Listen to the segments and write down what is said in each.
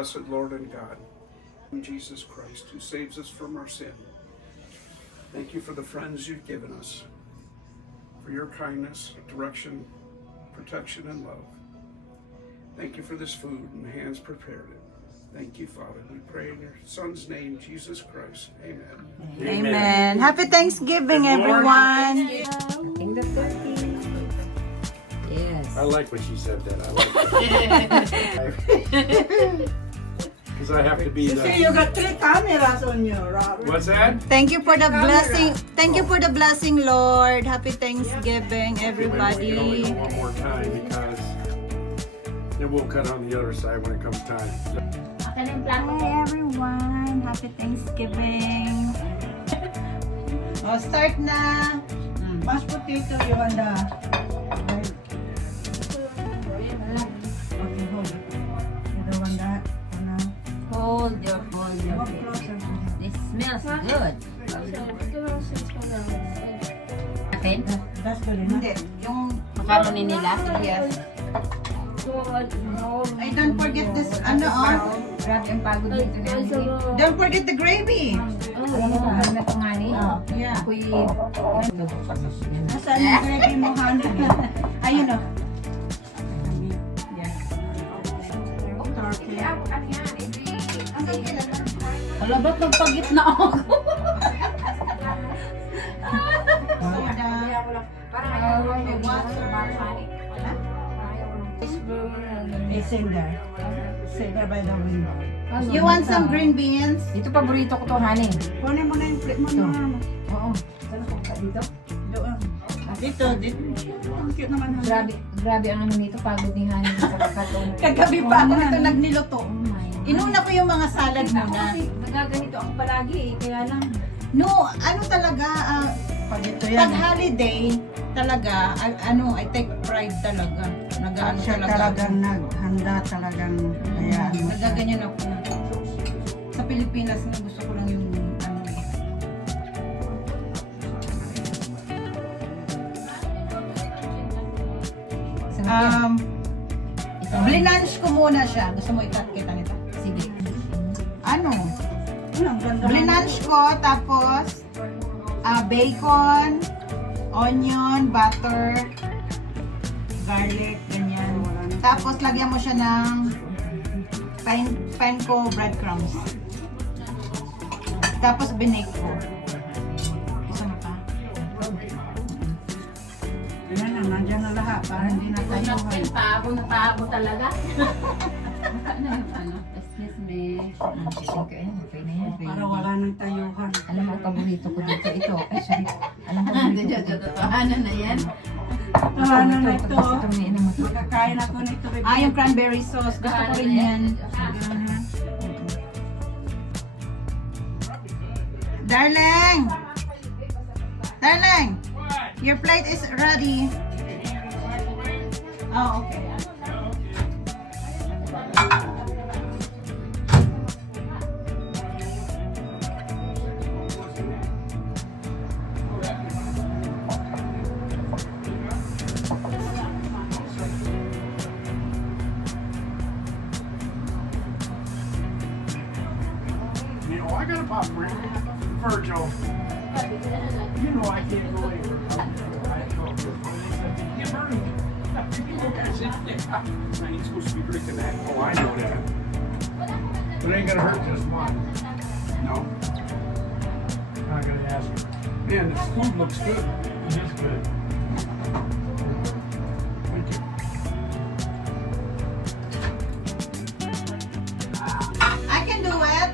blessed Lord and God, Jesus Christ, who saves us from our sin. Thank you for the friends you've given us, for your kindness, direction, protection, and love. Thank you for this food and the hands prepared it. Thank you, Father. We pray in your Son's name, Jesus Christ. Amen. Amen. Happy Thanksgiving, everyone. Cutting the turkey. Yes. I like what she said that. I like because I have to be You see, you got 3 cameras on you, Robert. What's that? Thank you for the blessing. Thank you for the blessing, Lord. Happy Thanksgiving, We everybody. only go one more time because then we'll cut on the other side when it comes time. Hi, everyone. Happy Thanksgiving. Oh, start na. Mashed potato, you want the... Okay, hold. You don't want that? Hold your Walk face. closer. This smells good. Akin? That's good enough. Hindi, yung... Makaronin nila? Yes. I don't forget this, ano, oh. Grabe ang pagod dito na. Don't forget the gravy. Alam mo kung ganda ko nga ni? Yeah. Ako'y... Nasaan yung gravy mo, honey? Ayun, oh. Turkey. Wala ba't nagpagit na ako? It's in there. Sit there by the window. You want some green beans? Dito paborito ko to, honey. Kunin mo na yung plate mo na. Oo. Saan ko ka dito? Doon. Dito, dito. Ang cute naman, honey. Grabe, grabe ang ano nito, pagod ni honey sa kakatong. Kagabi pa ako nito nagniluto. Oh my God. Inuna ko yung mga salad muna. Nagaganito ako palagi eh, kaya lang. No, ano talaga, Pag ito pag yan. holiday, talaga, I take pride talaga. Nag-ano Siya talaga. talagang naghanda talagang kaya. Nagaganyan ako. Sa Pilipinas na gusto ko lang yung ano. Blinange ko muna siya. Gusto mo ikat kita nito? Sige. Ano? Ang ganda. Blinange ko, tapos bacon, onion, butter, garlic, ganyan. Tapos lagyan mo siya ng panko breadcrumbs. Tapos binake ko. Gusto mo pa? Yan na, nandiyan na lahat para hindi na tayo. Napabo talaga. Excuse me. Okay, okay na yan. Para wala nang tayuhan. Alam mo, paborito ko dito. Ito, ay sorry. Alam mo, paborito ko dito. na yan. Tahanan na ito. Ito, may ano mo. Magkakain ako nito. Yung cranberry sauce. Gusto ko rin yan. Darling! Darling! Your plate is ready. Oh, okay. You know, I got a pop ring. Virgil. You know I can't go anywhere. Get burned. I ain't supposed to be drinking that. Oh, I know that. But it ain't gonna hurt just one. No. I'm not gonna ask you. Man, this food looks good. It is good. Thank you. I can do it.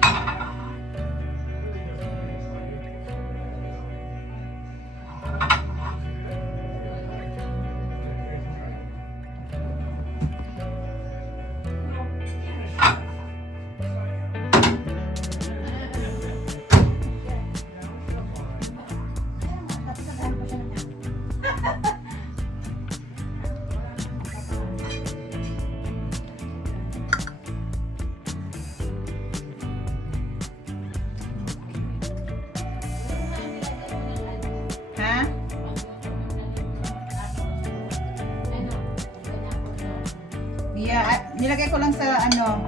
Nilagay ko lang sa ano,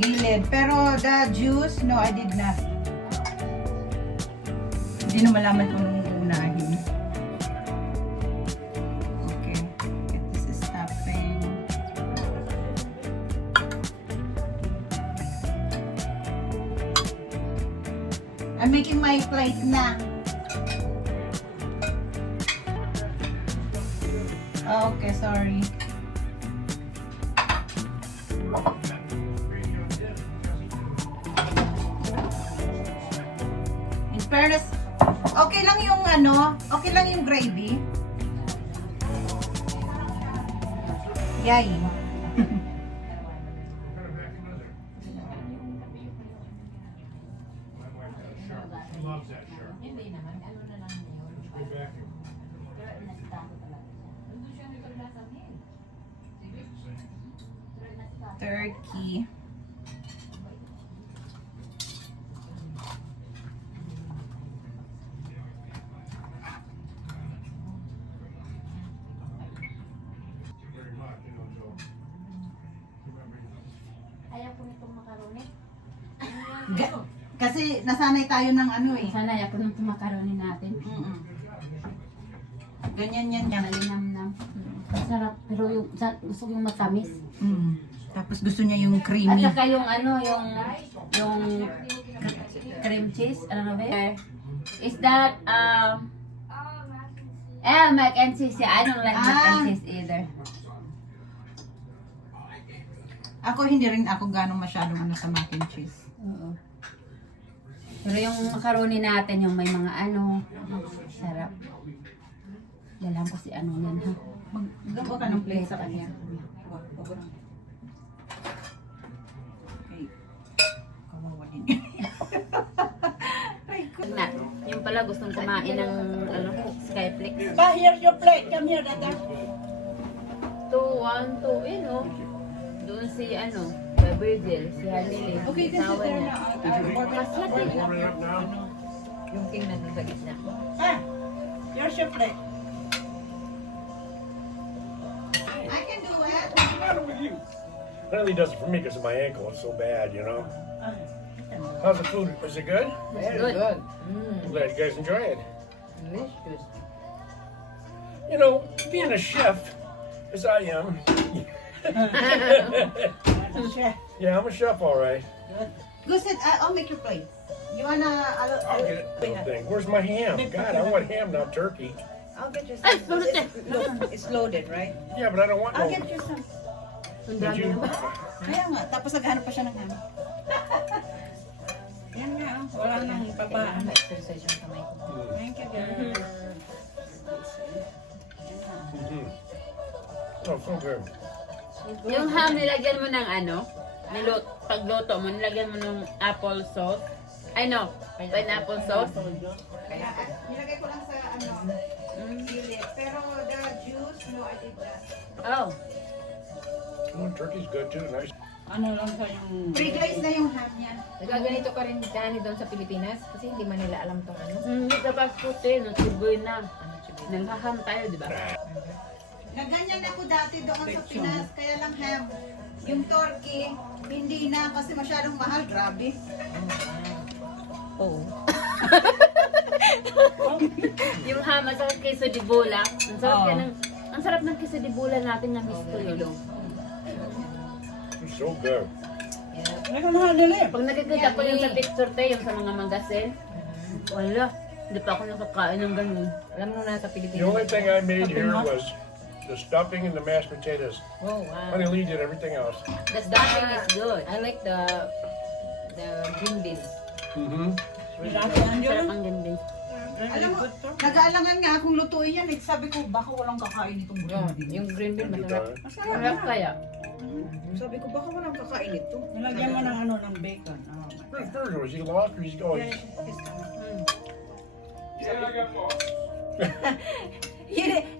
gilid. Pero the juice, no, I did not. Hindi na malaman kung nung unahin. Okay. Get this stuffing. I'm making my plate na. Oh, okay, sorry. In fairness, okay lang yung ano, okay lang yung gravy. Yay. Turkey. Ayaw ko nitong makaroni. Kasi nasanay tayo ng ano eh. Sana ayaw ko nitong makaroni natin. Mm-mm. Ganyan yan yan. Malinam-nam. Masarap. Pero yung, gusto ko yung matamis. Mm. Tapos gusto niya yung At creamy. saka yung ano, yung cream cheese. Ano ba yun? Is that, mac and cheese. Yeah, I don't like mac and cheese either. Ako hindi rin ako ganong masyadong ano sa mac and cheese. Oo. Pero yung macaroni natin, yung may mga ano, sarap. Dalang ko si ano yan ha. Maggawa ka ng plate sa kanya. Okay. Kawawa din. Na, yung pala gustong kumain ng ano, Skyflex. Pa, here's your plate. Come here, Dada. 2, 1, 2, yun o. Doon si ano, Virgil, si Hanili, Okay, si this is asawa there niya. Mas natin. Warming up now. Yung king nandun sa gitna. Pa, here's your plate. I can do it. What's the matter with you? It only does it for me because of my ankle. It's so bad, you know. How's the food? Is it good? It's good. I'm glad you guys enjoy it. Delicious. You know, being a chef, as I am. Yeah, I'm a chef, all right. Gusto, I'll make your plate. You wanna... I'll get it. Little thing. Where's my ham? God, I want ham, not turkey. I'll get you Ay, some. sulot eh. It's loaded, right? Yeah, but I don't want I'll no. get you some. Ang Did dami you? naman. Kaya nga, tapos naghanap pa siya ng ham. Yan nga, wala nang babaan. exercise yung kamay ko. Thank you, girl. Oh, so good. Yung ham, nilagyan mo ng ano, pagluto mo, nilagyan mo ng apple sauce. Ay no, pineapple sauce. Nilagay ko lang sa ano, gilid. Pero the juice, no, I did that. Oh, Turkey's good too. Nice. Ano lang sa yung... Pre-glaze na yung ham niya. Nagaganito ka rin Dani doon sa Pilipinas? Kasi hindi man nila alam tong ano. hindi ka pa puti, nagsiboy na. Nanghaham tayo, di ba? Naganyan ako dati doon sa Pinas, kaya lang ham. Yung turkey, hindi na kasi masyadong mahal, grabe. Oo. Yung ham at saka queso de bola. Ang sarap yan ng, ang sarap ng queso de bola natin na misto yun. It's so good. Pag nakikita ko yung sa picture tayo, yung sa mga magasin, wala, hindi pa ako nakakain ng ganun. Alam mo na sa The Pilipinas. only thing I made here was the stuffing and the mashed potatoes. Oh, wow. Honey Lee did everything else. The stuffing is good. I like the green beans. Mm-hmm. Sarap ang ganda. Alam mo, nag-aalangan nga akong lutuin yan. Eh. Sabi ko, baka walang kakain itong Oh, green bean. yung green beans masarap. Sarap kaya. Sabi ko, baka walang kakain ito. Nilagyan mo ng ano, ng bacon. Virgil, is he lost or is he going?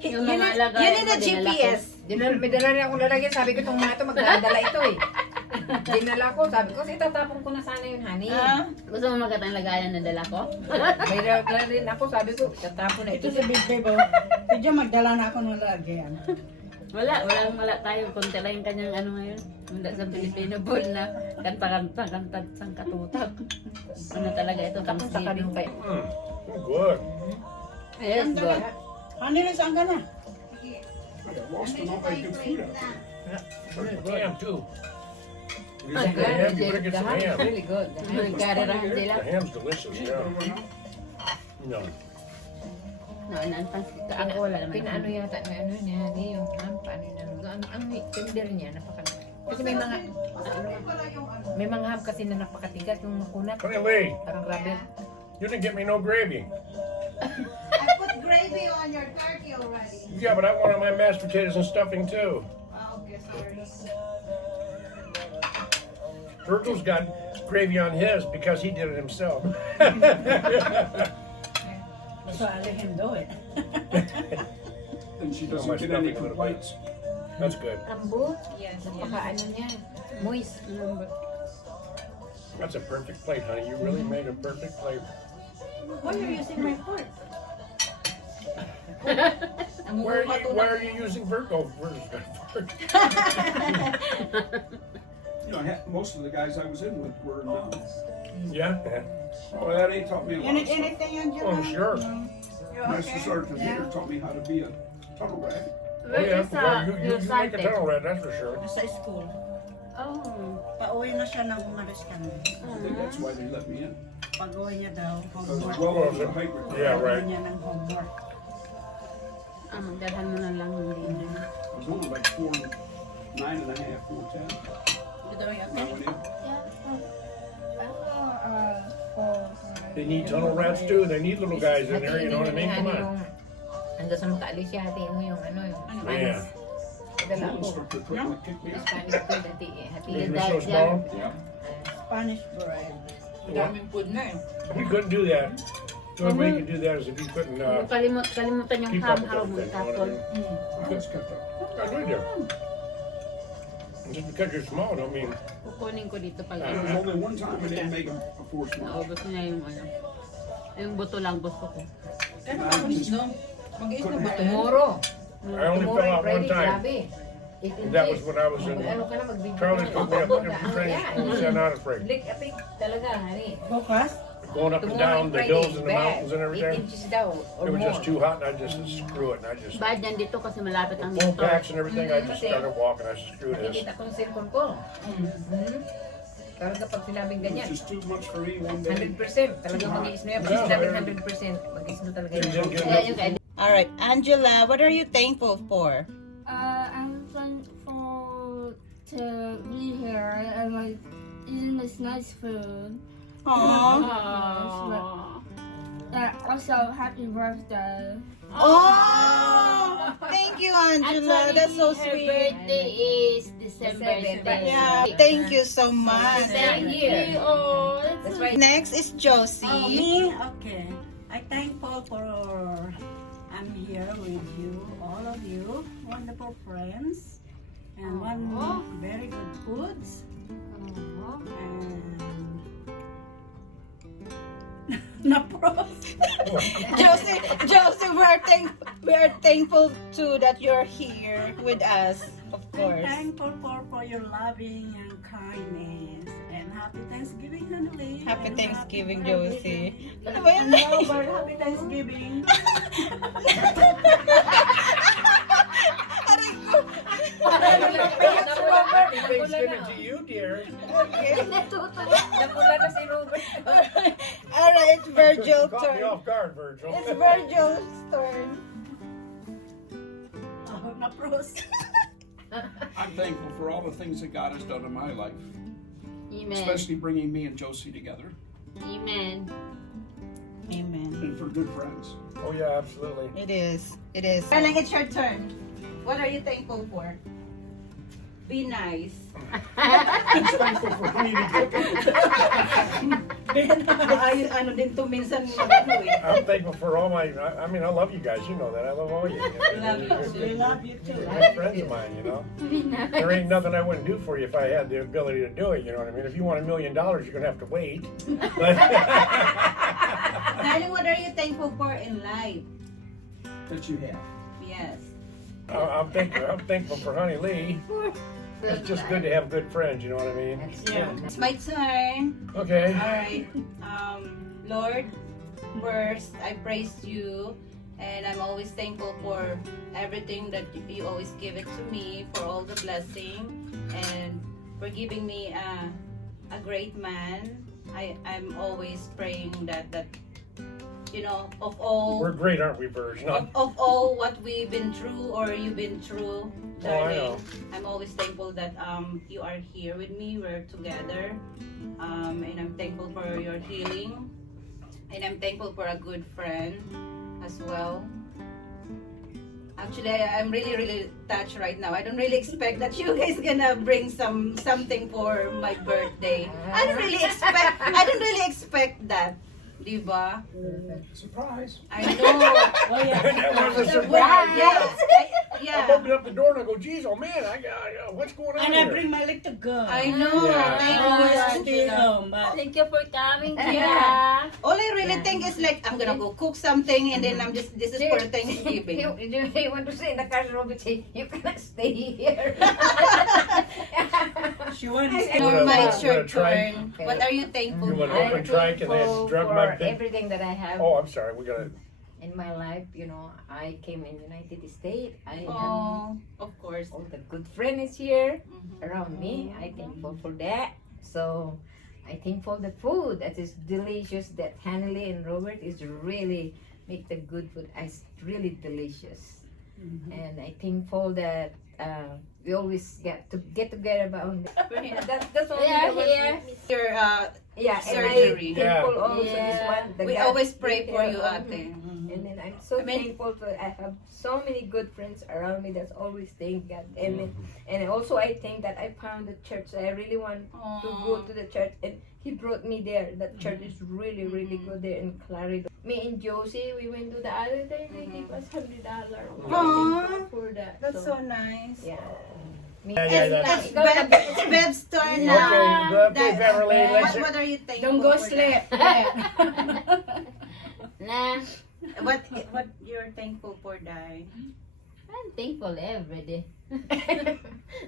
Yung mga lagay Yun mo, a GPS. May dala rin akong lalagyan. Sabi ko itong mga ito, magdadala ito eh. Dinala ko. Sabi ko, itatapon ko na sana yun, honey. Gusto mo magatang lagayan na dala ko? May dala rin ako. Sabi ko, itatapon na ito. Ito si Big Babe, oh. Tidya magdala na ako ng lagyan. Wala tayo. Konti lang yung kanyang ano ngayon. Munda sa Filipino ball na kanta sang katutak. Ano talaga ito, Thanksgiving. Good. Yes, good. Kanina saan ka na? I got lost in all that good food out there. Ham too. You Ah, get the ham, you better get some ham. Really good. Nagkarirahan sila. The ham's delicious, yeah. No. Ako wala naman. Pinaano yata may ano niya, di yung ham, paano yun naluto. Ang tender niya, napakaganda. Kasi may mga ham kasi na napakatigas, yung makunat, Honey Lee, parang rabbit. you didn't get me no gravy. I put gravy on your turkey already. Yeah, but I wanted my mashed potatoes and stuffing too. Okay, sorry. Virgil's got gravy on his because he did it himself. So I let him do it. And she Oh, doesn't my get any stomach a little complaints. That's good. Ambot, napaka-ano niya, moist. That's a perfect plate, honey. You really made a perfect plate. Why are you using my fork? Why are you using Virgo? Where's Virgo? You know, most of the guys I was in with were nuns. Yeah? Oh, that ain't taught me a lot of stuff. Anything on your Oh, I'm sure. Master Sergeant Peter taught me how to be a tunnel rat. Oh, yeah. Well, you make a tunnel rat, that's for sure. Sa school. Oh. Pauwi na siya nang umalis kami. I think that's why they let me in. Pag-uwi niya daw, I was homework. well over the paper. Yeah, Pag-uwi right. niya ng homework. Dalhan mo na lang hindi na. I was only like 9.5, 4:10. When I went in. They need tunnel rats too. They need little guys in there, you know what I mean? Come on. Ando sa mga alis siya, hatiin mo yung ano, yung Yeah. Spanish. Padala Drill ko. instructor quickly kicked me out. Spanish food, hatiin. They Hatiin. were so small. Yeah. Spanish bread. Daming food na eh. We couldn't do that. The only way you could do that is if you couldn't Kalimutan yung keep up with ham-ham mo everything. You know what I tapon. mean? That's kept up. I know you do. And just because you're small don't mean Kukunin ko dito pag There was only one time I didn't make a force mark. naubos niya yung ano. Yung buto lang gusto ko. Ano ba mag-is no? Mag-is na ba? Tomorrow. I only Tomorrow fell and out one Friday, time. grabe. That was when I was in Ano ka na, mag-video Charlie ka took me na. up in training school, so I'm not afraid. Blik, apik talaga, honey. Bukas? Going up and Tomorrow down and the Friday, hills and the bad. mountains and 8 everything. inches daw, or It was more. just too hot and I just said, screw it. And I just, Bad yan dito kasi malapit ang full motor. packs and everything, I just started walking. I said, screw this. Nakikita ko yung cellphone ko. Parang kapag sinabing It ganyan, was just too much for me one day. 100%. Talagang mag-iisno yan. Pag Yeah. sinabing 100%, mag-iisno talaga You yan. didn't get Kaya enough. yung All right, Angela, what are you thankful for? I'm thankful to be here and like eating this nice food. Aww. And also, happy birthday. Oh, thank you, Angela. That's so her sweet. birthday is December 7. Yeah, thank you so much. Same here. Oh, That's right. Next is Josie. Oh, me? Okay. I'm thankful for I'm here with you, all of you, wonderful friends, and one very good foods. And Napros. Josie, we are thankful too that you're here with us, of I'm course. thankful for your loving and kindness. And happy Thanksgiving, Hanuli. Happy And Thanksgiving, happy Josie. birthday. Ano ba yan? And Robert, happy Thanksgiving. Aray ko. Happy Thanksgiving to you, dear. Napula na si Robert. All right, it's Virgil's Caught me turn. off guard, Virgil. It's Virgil's turn. Oh, Napros. I'm thankful for all the things that God has done in my life, Amen. especially bringing me and Josie together, Amen. Amen. and for good friends. Oh yeah, absolutely. It is. It is. Darling, it's your turn. What are you thankful for? Be nice. I'm thankful for community cooking. Ay, ano din to minsan ano eh. I'm thankful for all my, I mean, I love you guys. You know that. I love all you. We love you too. You're good friends of mine, you know. There ain't nothing I wouldn't do for you if I had the ability to do it, you know what I mean? If you want $1 million, you're going to have to wait. Darling, what are you thankful for in life? That you have. Yes. I'm thankful for Honey Lee. It's just good to have good friends, you know what I mean? It's my turn. Okay. Alright. Lord, first, I praise you. And I'm always thankful for everything that you always give it to me, for all the blessing, and for giving me a great man. I'm always praying that you know, of all We're great, aren't we, Virg? Not, of all what we've been through or you've been through, Oh, I darling, know. I'm always thankful that you are here with me. We're together, and I'm thankful for your healing, and I'm thankful for a good friend as well. Actually, I'm really touched right now. I don't really expect that you guys gonna bring something for my birthday. I don't really expect that. Diba? surprise. I know. Oh, yeah. That was a Well, surprise. yes. I Yeah. opened up the door and I go, geez, oh man, I got, what's going on And I here? bring my little girl. I know. Yeah. Thank Oh, you, yeah, Angela. but Thank you for coming, Yeah. Gia. All I really think is like I'm gonna go cook something and then this is for Thanksgiving. You want to say in the car, Robert, say, you cannot stay here. she wants No, my What a your trike. turn. What are you thankful You want for? open trike and then drug for my big. everything that I have Oh, I'm sorry. We gotta. in my life. You know, I came in United States. I have Oh, of course. all the good friends here Mhm. around me. I thankful for that. So I thankful the food that is delicious. That Hanley and Robert is really make the good food. It's really delicious. And I thankful that we always get together about that's all. We are here. Your Yeah, surgery. and I thankful also this Yeah. one. the we God always pray take for care you, of ate. me. And then I'm so I mean- thankful for I have so many good friends around me that's always thank God. And also I think that I found the church. I really want to go to the church and he brought me there. That church is really good there in Clarido. Me and Josie, we went to the other day. They gave us $100. Aww. For that. That's so nice. yeah. Me, Yeah, It's Bev's turn now. Okay, Beverly, let's. What are you thankful Don't go for? sleep. Nah, What you're thankful for, Dai? I'm thankful every day.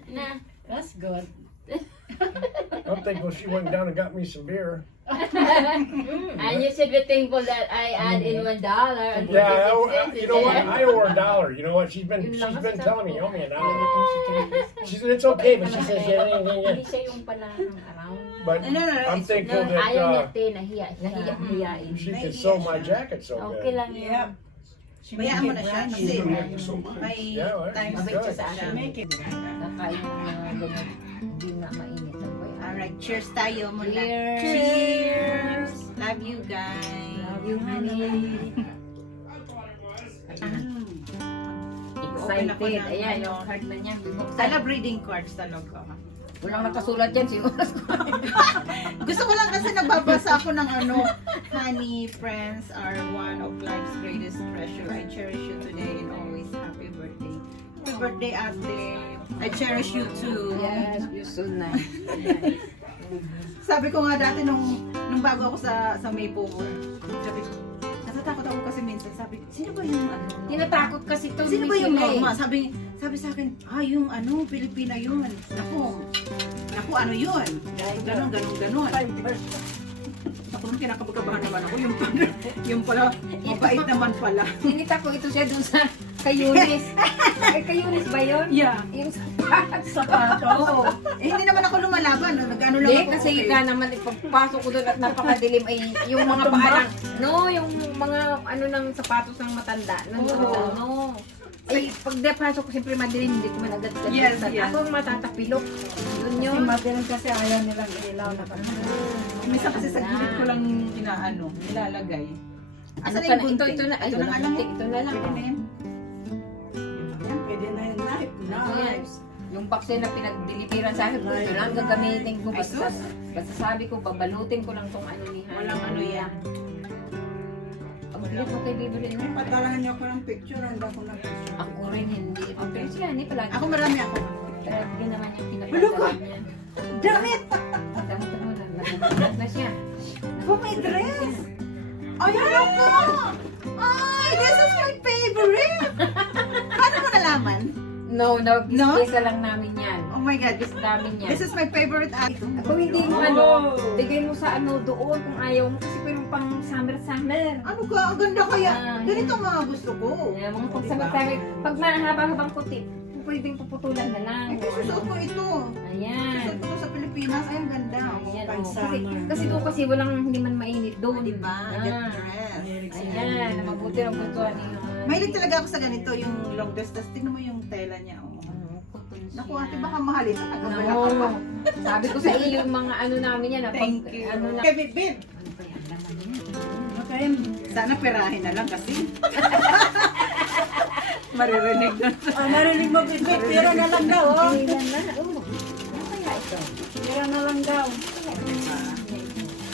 Nah. That's good. I'm thankful she went down and got me some beer. And you should be thankful that I add in $1. And Yeah, it's you know what? expensive. I owe her $1. You know what? She's been telling me, you owe me $1. She said it's okay, but she says yeah. Hindi siya yung pala ng around. But No, I'm it's- thankful Ayaw niya, that te, nahiya siya. Nahiya-hiyain. she could sew my jacket so Okay good. lang Yeah. yan. She Bayaan make mo it na siya brand kasi new. Thank you so much. may Yeah, well, times it's Mabait good. siya sa She akin. make it. Kakain yung ganyan. Hindi nga mainit ang boy. Alright, cheers tayo muna. Cheers. Cheers! Love you guys. Love you, honey. Open ako Excited. ng Ayan, ano. yung card na niya. I Bubuksan. love reading cards talaga. Walang nakasulat yan. Siguro. Gusto ko lang kasi nagbabasa ako ng ano, honey, friends are one of life's greatest treasure. I cherish you today and always happy birthday. Happy birthday, ate. I cherish you too. Yes, you're so nice. Sabi ko nga dati nung bago ako sa Maple, sabi ko, natatakot ako kasi minsan, sabi ko, sino ba yung ano? Tinatakot kasi ito. Sino ba yung Norma? Sabi sa akin, yung ano, Pilipina yun. Naku, ano yun? Ganon. Ako nung kinakapagkabahan naman ako, yung pala, mabait naman pala. Sinita ko ito siya dun sa Kayunis. Kayunis ba yun? Yeah. Yung Sapato. Oo. Hindi naman ako lumalaban. Nag-ano lang Hindi, ako. kasi okay. ka naman ipagpasok ko doon at napakadilim ay yung mga paa yung mga ano ng sapatos ng matanda. Ay, pag napasok ko siyempre madilim, hindi ko man agad Yes. Ako ang matatapilok. Yun yun. Madalang kasi ayaw nilang ilaw na kami. Minsan kasi sa gilid ko lang nilalagay. Ano Asan ka yung na? gunting? Ito na. Ay, Ito na nga lang. ito na lang. Ito na yan. Yan, pwede na yung knife. Knives. Yung bakse na pinagdilipiran sa akin, ito lang gagamitin ko. Ay, sus. Basta sabi ko, babalutin ko lang tong ano ni Han. Walang ano yan. Hindi ko kay bibili na. Patalahan niyo ako ng picture, hindi ako na picture. Ako rin hindi. Okay, siya, hindi pala. Ako marami ako. Talaga naman yung Wala pinapadala niya. Damit! Damit mo na. Nagbubulat na siya. Oh, may dress! Ay, ano ka? Ay, this is my favorite! Paano mo nalaman? No, No? gisa lang namin yan. Oh my God, Gis namin yan. this is my favorite item. Kung hindi mo bigay mo sa doon kung ayaw mo kasi pero pang summer. Ano ka? Ang ganda kaya. Ah, Ganito ang mga gusto ko. Mga pagsagot-sagot. Pag mahaba-habang puti, pwedeng puputulan na lang. Ay, susuot ko ito. Ayan. Susuot ko to sa Pilipinas. Ay, ang ganda. Ayan, Pang Kasi, summer. kasi doon kasi walang hindi man mainit doon. Diba? Get Ah, dressed. ayan, mabuti ang gustuhan niyo. Mahilig talaga ako sa ganito, yung long dress. Tapos tingnan mo yung tela niya. Oh. Naku, ate, baka mahalin. Nakagala ka pa. Sabi ko sa iyo yung mga ano namin yan. Thank you. Ano na, Okay, babe. Okay. Sana perahin na lang kasi. Maririnig na. Narinig mo, Bibit. Pira na lang daw, oh. kailan na. Ano kaya ito? Pira na lang daw.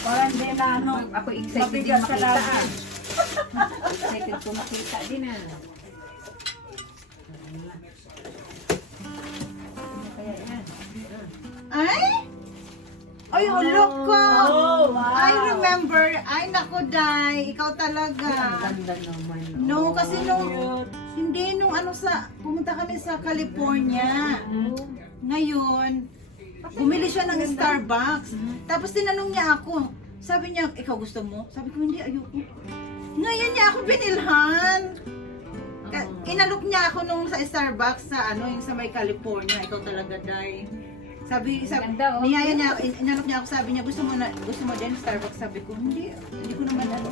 Parang din na, ano. Ako excited din Mabigat sa makita. labi. Excited ko makita din ah. Ano kaya yan? Ay! Ay, hulog ko! Oh, wow. I remember. Ay, naku, Day. Ikaw talaga. Ganda naman. No, kasi nung, Cute. hindi nung ano sa, pumunta kami sa California. Ngayon, bumili siya ng Starbucks. Tapos tinanong niya ako. Sabi niya, ikaw gusto mo? Sabi ko, hindi, ayoko. Ngayon niya ako binilhan. Inalok niya ako nung sa Starbucks sa ano, yung sa may California. Ikaw talaga, Day. Sabi, Ganda, oh. niyaya niya, inalok niya ako, sabi niya, gusto mo din Starbucks? Sabi ko, hindi ko naman ano.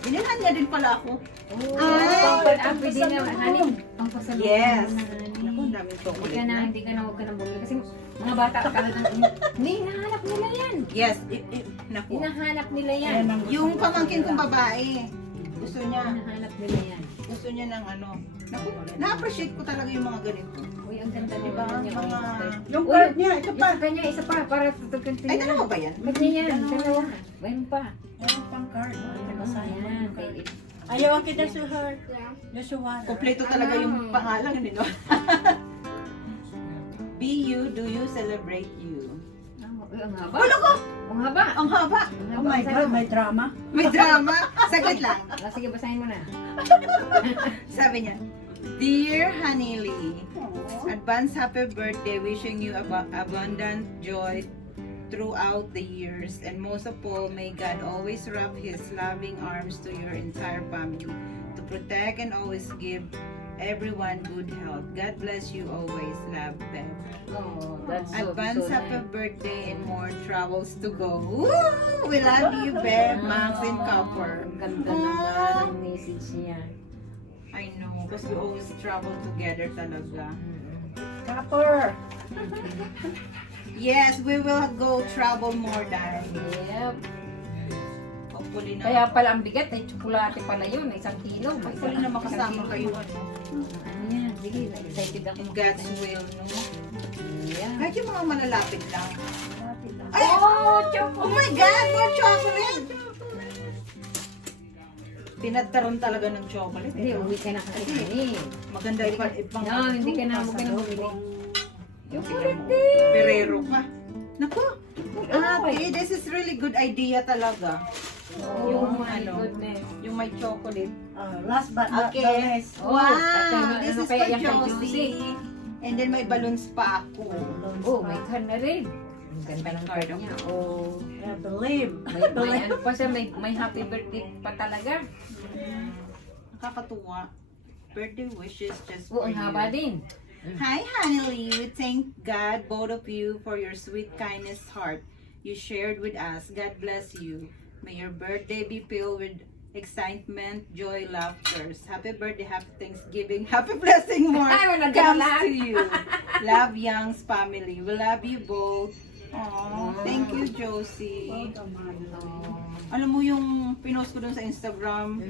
Binilhan niya din pala ako. Pwede na, honey. Pampasalubong Yes. na, honey. Naku, ang daming chocolate na. Hindi ka na, huwag ka na bumili. Kasi mga bata talagang, hindi, hinahanap nila yan. Yes, naku. Hinahanap nila yan. Yan ang gusto Yung ko pamangkin talaga. kong babae, gusto niya Hinahanap nila yan. ng ano. Naku, na-appreciate ko talaga yung mga ganito. Uy, ang ganda Diba? naman niya. Yung card niya, ito pa. Isa kanya, isa pa, para tutugkan Ay, dalawa ba yan? Ganyan yan, dalawa. Mayroon pa. Meron pang card. Ayan, Ayaw ang kita sa heart. Joshua. Kompleto talaga yung pangalan nito. Be you, do you, celebrate you. Ang haba. Wala ko! Ang haba. Ang haba! Oh my God, may drama. May drama. Saglit lang. Sige, basahin mo na. Sabi niya, Dear Honey Lee, advance happy birthday, wishing you abundant joy throughout the years, and most of all, may God always wrap His loving arms to your entire family to protect and always give everyone good health. God bless you always. Love, Beb. Oh, that's Advance happy birthday and more travels to go. Woo! We love you, Beb, Max, and Copper. Ang ganda naman ang message niya. I know, because we always travel together talaga. Copper. Yes, we will go travel more, Dad. Yep. Hopefully na. Kaya pala ang bigat, ay tsokolate pala yun, 1 kilo. Hopefully na makasama kayo. Ano yan, sige, excited ako. In God's will, no? Yeah. Kahit yung mga malalapit lang. Ay! Oh, chocolate! Oh my God, more chocolate! Tinataron talaga ng chocolate. Hindi, uwi ka na kasi kami. Maganda ipang No, hindi ka na, huwag ka na bumili. Perero pa. Naku! Ay. Ate, this is really good idea talaga. Oh, Yung my ano, goodness. yung may chocolate. Last but not the Okay. least. Oh, Wow! at This ano is kaya for yan kay Josie. And then may balloons pa ako. Oh, may card na rin. Ang ganda ng card niya. Oh, I believe. may ano pa siya, may happy birthday pa talaga. Nakakatuwa. Birthday wishes just Oh, for ang you. haba din. Hi, Honey Lee. We thank God, both of you, for your sweet kindness heart you shared with us. God bless you. May your birthday be filled with excitement, joy, laughter. Happy birthday, happy Thanksgiving, happy blessing more Ay, wala comes lahat. to you. Love Young's family. We love you both. Aww, thank you, Josie. Alam mo yung pinost ko dun sa Instagram,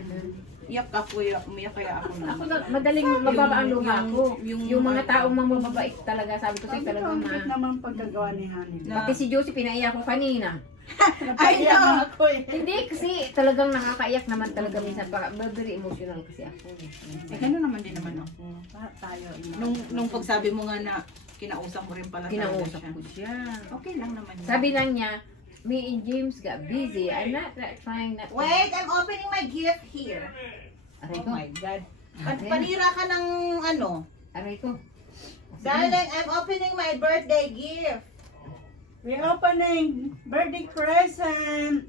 iyak ako, umiyak kaya ako na. Ako na, madaling mababa ang luha ko. yung- Yung mga taong mamababait talaga, sabi ko sa'yo talaga Ang cute ma. naman pagkagawa ni Honey. Pati si Josie, pinaiyak ko kanina. I know. Ako eh. Hindi, kasi talagang nakakaiyak naman talaga minsan. Very emotional kasi ako. Eh, gano'n naman din naman ako. Tayo. Nung pagsabi mo nga na kinausap mo rin pala talaga Kinausap siya. ko siya. Okay lang naman yun. Sabi lang niya, me and James got busy. I'm not trying not to. Wait, I'm opening my gift here. Aray Oh ko. my God. Panira ka ng ano? Aray ko. Darling, I'm opening my birthday gift. We're opening birthday present.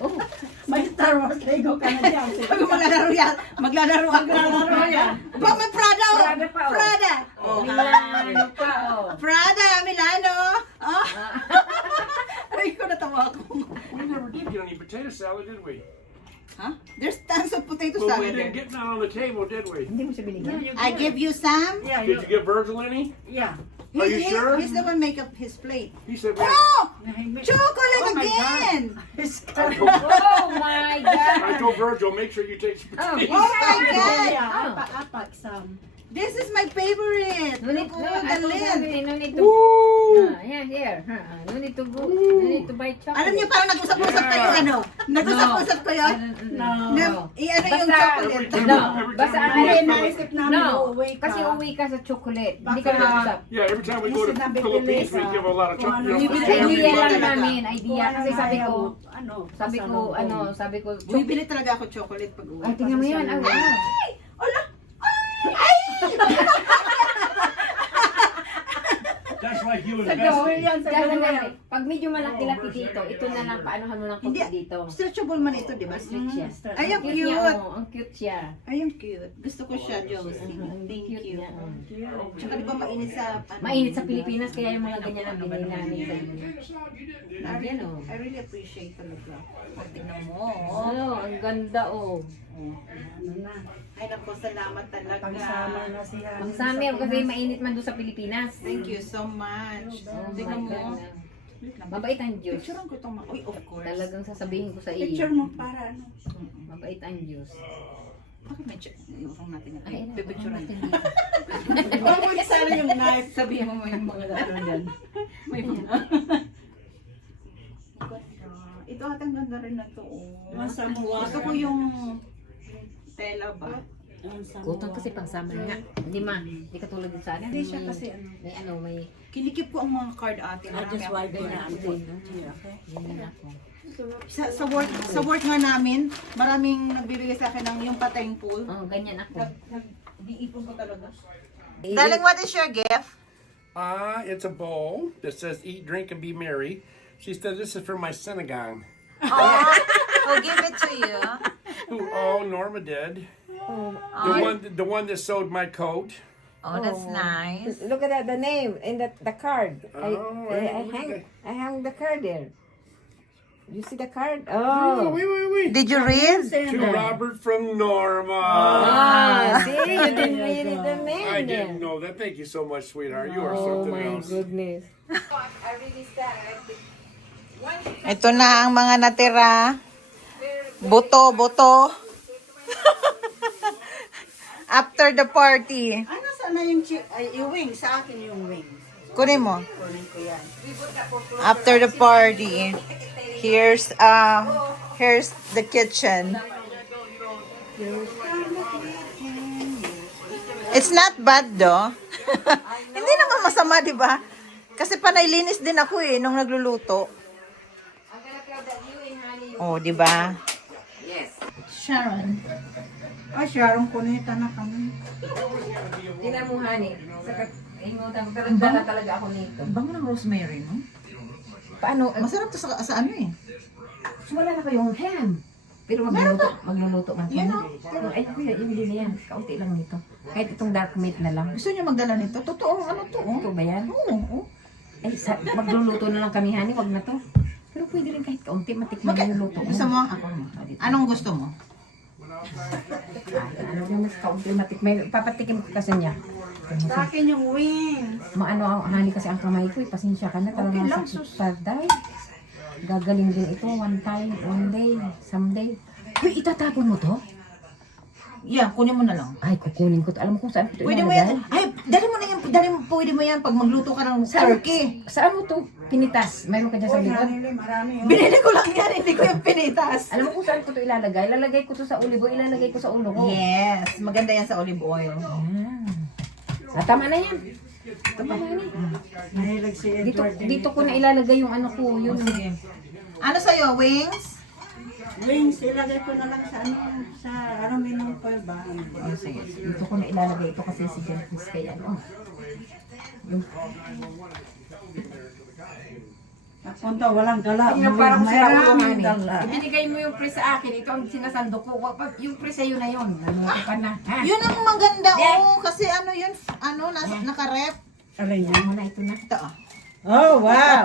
Oh, May Star Wars Lego ka na dyan. Sabi maglalaro yan. Maglalaro ako. Maglalaro yan. Pa, may Prada oh. Prada pa, oh. Prada. Oh, Milano pa, oh. Prada, Milano. Oh. Aray ko, natawa ako. We never did get any potato salad, did we? Huh? There's tons of potato Well, we salad didn't there. get none on the table, did we? Hindi mo siya binigyan? I give you some. Yeah, Did you get Virgil any? yeah. Are you sure? He's the one make up his plate. He said, Oh! Chocolate Chocolate Oh my again! Oh my God! I told Virgil, make sure you take some Oh, potato Oh my God! Yeah, I pack some. This is my favorite. No need, Look, no, the lid. no need to. Woo! Yeah, here. No need to go. No need to buy chocolate. Alam niyo, parang nag-usap-usap kayo, ano? Nag-usap-usap kayo? No. I-ano yung Basta- chocolate? Every No, time we basta go ano to yun, naisip namin, No, uuwi ka. kasi uwi ka sa chocolate. Hindi ka Baka- nag-usap. Yeah, every time we go to Kasi nabibili Philippines, we sa give a lot of kung ano chocolate. yung Idea Bibili lang talaga. namin, idea. Kasi sabi ko, sabi ko, Bumibili talaga ako chocolate pag uwi. ay, tingnan mo yan. Ay, wow. Ala! Ay! That's like you and Sa Bessie. gawin, pag medyo malaki-laki dito, ito na lang, paanohan mo ng Hindi, konti dito. stretchable man ito, di ba? Stretch siya. Ay, ang Cute niya, cute. oh, ang cute siya. Ay, ang cute. Gusto ko siya, Josie. Thank Cute you. niya. oh. Tsaka di ba mainit sa... ano? Mainit sa Pilipinas, kaya yung mga ganyan ang binili namin sa inyo. Ayan, oh. I really appreciate talaga. Oh, tingnan mo. Oh, ang ganda, oh. Ay, naku, salamat talaga. Pang-summer na siya. Ang summer, kasi mainit man doon sa Pilipinas. Thank you so much. Oh, Tingnan my mo. God. Mabait ang Diyos. Picturean ko itong... Uy, of course. Talagang sasabihin ko sa Picture iyo. mo para ano. Mabait ang Diyos. Bakit may check? Iurong natin yan. Ay, Ay, pipicturean natin natin. dito. Huwag mo isara yung knife. Sabihin mo yung mga ano dyan. May mga... Ito atang ganda rin na to. Oh. Yung Samoa. Gusto ko yung tela ba? Yung Samoa. Gutong kasi pang summer nga. Hindi ma, hindi katulad din sa akin. Hindi siya kasi ano. May ano, may... Kinikip ko ang mga card ate. I just Marami wipe akong it ganyan. out. Okay. Ganyan ako. Sa work nga namin, maraming nagbibigay sa akin ng yung patayong pool. Oh, ganyan ako. Nag-iipon ko talaga. Darling, what is your gift? It's a bowl that says eat, drink, and be merry. She said this is for my synagogue. I'll give it to you. Oh, Norma did. The one that sewed my coat. Oh, that's nice. Look at that, the name and the card. Oh, wait. I hung the card there. You see the card? Oh, Oh. wait. Did you read? To Robert from Norma. Ah, see, you didn't read it the name I there. didn't know that. Thank you so much, sweetheart. You are Oh something my else. goodness. Ito na ang mga natira. Buto. After the party. Ano sana yung yung wings? Sa akin yung wings. Kunin mo. Kunin ko yan. After the party. Here's the kitchen. It's not bad though. Hindi naman masama, di ba? Kasi panay linis din ako eh nung nagluluto. Oh, di ba? Sharon. Ay, Sharon, kunita na kami. Tingnan mo, honey. Dala talaga ako nito. Bango ng rosemary, no? Paano? Masarap to sa ano eh. Wala na kayong ham. Pero magluluto man Yan kami. Pero ay, kuya, ibili na yan. Kaunti lang nito. Kahit itong dark meat na lang. Gusto niyo magdala nito? Totoo, ano to? Oh? Ito ba yan? Oo. Ay, magluluto na lang kami, honey. Wag na to. Pero pwede rin kahit kaunti, matikman yung luto mo. Gusto mo? Anong gusto mo? Ano yung mas kaunti matikman? Papatikim ko kasi niya. Sa akin yung wings. Maano ang honey kasi ang kamay ko, pasensya ka na. Talagang lang, sakit sa day. Gagaling din ito one day, someday. Uy, itatapon mo to? Yeah, kunin mo na lang. Ay, kukunin ko to. Alam mo kung saan ko to Pwede mo ilalagay? yan. Ay, pwede mo yan pag magluto ka ng turkey. Saan mo to pinitas? Mayroon ka dyan sa Uy, likod? Hanili, marami yun. Binili ko lang yan, hindi ko yung pinitas. Alam mo kung saan ko to ilalagay? Ilalagay ko to sa olive oil, ilalagay ko sa ulo ko. Yes, maganda yan sa olive oil. Ah, tama na yan. Ito pa, honey. Mahilig si Dito, Edward. dito ko na ilalagay yung ano ko. Yun. Ano sa'yo, wings? Wings, ilagay ko na lang sa aluminum foil ba? Oh, sige. Dito ko na ilalagay ito kasi si Jen Chris kaya ano. Napunta, walang gala. Tingnan parang sarap ito, Maraming honey. gala. Ibinigay mo yung pre sa akin. Ito ang sinasando ko. Yung pre sa'yo na yun. Ano pa na. Ha? Yun ang maganda, kasi ano yun, naka-rep. Alin yan? Ano na ito na. Ito, oh. Oh, wow!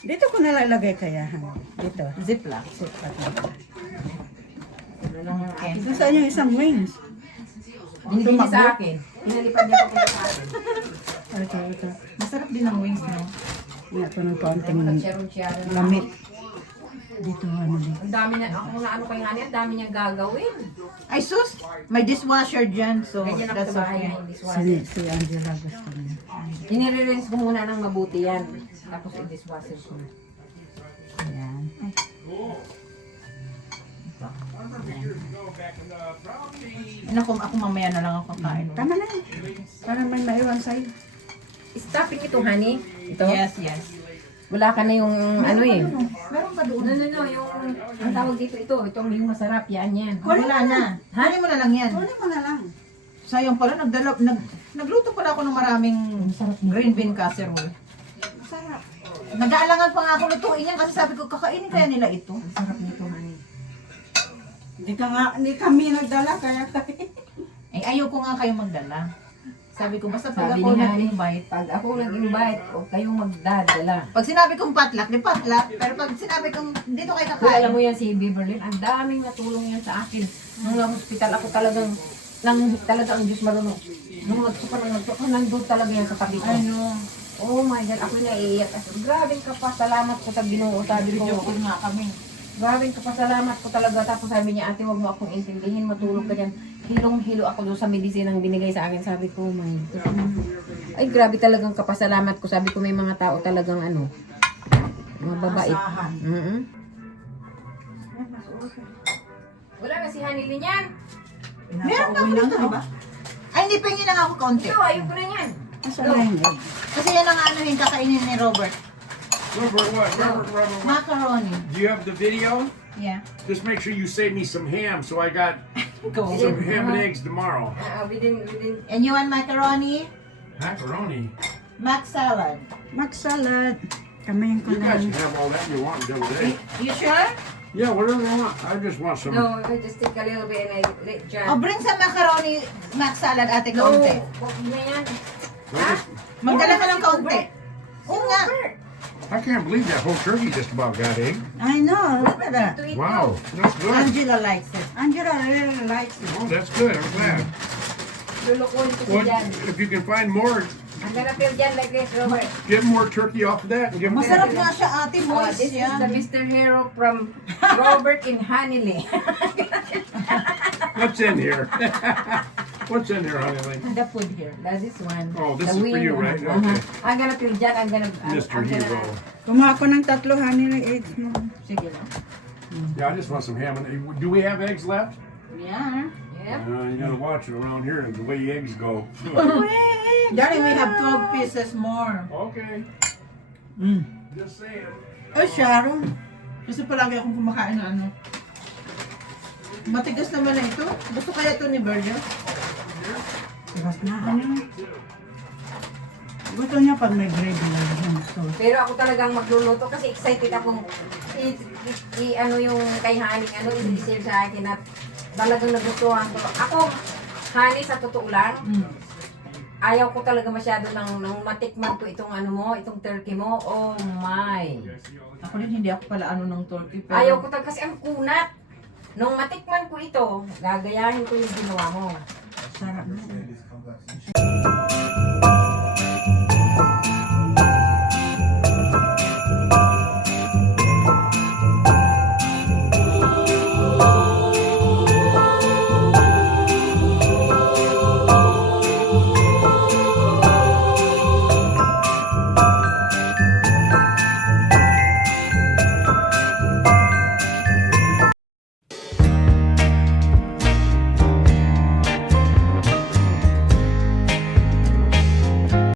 Dito ko nalalagay kaya. Dito. Ziplock. Ito saan yung isang wings? Binigay niya sa akin. Pinalipad niya ko sa akin. Ito. Masarap din ang wings, no? Ito ng konting Sharon-sharon. lamit. Dito, ano dito. Ang dami na, ako na ano kay Hani, ang dami niyang gagawin. Ay, sus! May dishwasher dyan, so Ganyan ako that's sa bahay okay. na hindi swasher. Si Angela gusto niya. Inire-rinse ko muna ng mabuti yan. Tapos i-dishwasher ko. Ayan. Naku, ako mamaya na lang ako kakain. Tama na eh. Para may maiwan sa'yo. Stopping ito, Hani. Ito. Yes, yes. Wala ka na yung ano eh. Meron pa doon. No, yung ang tawag dito ito. Itong yung masarap. Yan. Wala na. Hani mo na lang yan. Kunin mo na lang. Sayang pala, nagluto pala ako ng maraming green bean casserole. Sarap. Nag-aalangan pa nga ako lutuin yan kasi sabi ko, kakainin kaya nila ito. Ang sarap nito, Hani. Hindi kami nagdala, kaya kayo. Eh, ayoko nga kayo magdala. Sabi ko, basta pag Sabi ako ni Hani, nag-invite. pag ako nag-invite, huwag kayong magdadala. Pag sinabi kong potluck, di potluck. Pero pag sinabi kong dito kayo Kaya alam kakain, mo yan si Beverly, ang daming natulong yan sa akin. Nung na-hospital ako talagang ang Diyos marunong. Nung nagsuka, nandun talaga yan sa tabi ko. ano, Oh my God, ako naiiyak. Grabing kapasalamat ko sa Ginoo, sabi ko. joke nga kami. Grabing kapasalamat ko talaga. Tapos sabi niya, ate, wag mo akong intindihin, matulog ka dyan. Hilong-hilo ako doon sa medicine ang binigay sa akin. Sabi ko, oh my God. Ay, grabe talagang kapasalamat ko. Sabi ko, may mga tao talagang ano, mababait. Mm-hmm. Wala na si Hanilin yan. Meron na ako dito, di ba? Ay, hindi pa lang ako kaunti. Ito, ayun ko na yan. Asa na yun eh. Kasi yan ang ano yung kakainin ni Robert. Robert, what? Robert. Macaroni. Do you have the video? Yeah. Just make sure you save me some ham so I got Go. some ham and eggs tomorrow. We didn't. And you want macaroni? Macaroni. Mac salad. Mac salad. Kamayin ko You na. guys can have all that you want and double You, egg. you sure? Yeah, whatever you want. I just want some. No, I just take a little bit and I let John. Oh, bring some macaroni mac salad ate No, kaunti. huwag na yan. I just- Magdala ka ng kaunti. Oo nga. I can't believe that whole turkey just about got egg. I know, look at that. To eat Wow, that's good. Angela likes it. Angela really likes it. Oh, that's good. I'm glad. Lulukuhin ko si What, Jan. if you can find more, I'm gonna fill Jan like this, Robert. get more turkey off of that and give them. Masarap nga siya ate, Oh, moist this is yan. the Mr. Hero from Robert in Hanilin. What's in here? What's in here, honey? Lynn? The food here. That's this one. Oh, this The is for you, wing. right? Uh-huh. Okay. I'm gonna fill Jan. I'm gonna. Mr. I'm Hero. Kumuha ko ng 3 honey ng eggs mo. Sige lang. Yeah, I just want some ham and egg. Do we have eggs left? Yeah. Yeah. You gotta watch it around here, the way eggs go. Darling, we have 12 pieces more. Okay. Just saying. Oh, Sharon. Kasi palagi akong kumakain na ano. Matigas naman na ito. Gusto kaya ito ni Virgil? Diwas na ano. Gusto niya pag may gravy na yung sauce. Pero ako talagang magluluto kasi excited akong ano yung kay Hani, ano, i-share sa akin at talagang nagustuhan ko. Ako, Hani, sa totoo lang, ayaw ko talaga masyado nang matikman ko itong ano mo, itong turkey mo. Oh my. Ako rin hindi ako pala ano ng turkey. Pero Ayaw ko talaga kasi ang kunat. Nung matikman ko ito, gagayahin ko yung ginawa mo. Sarap na.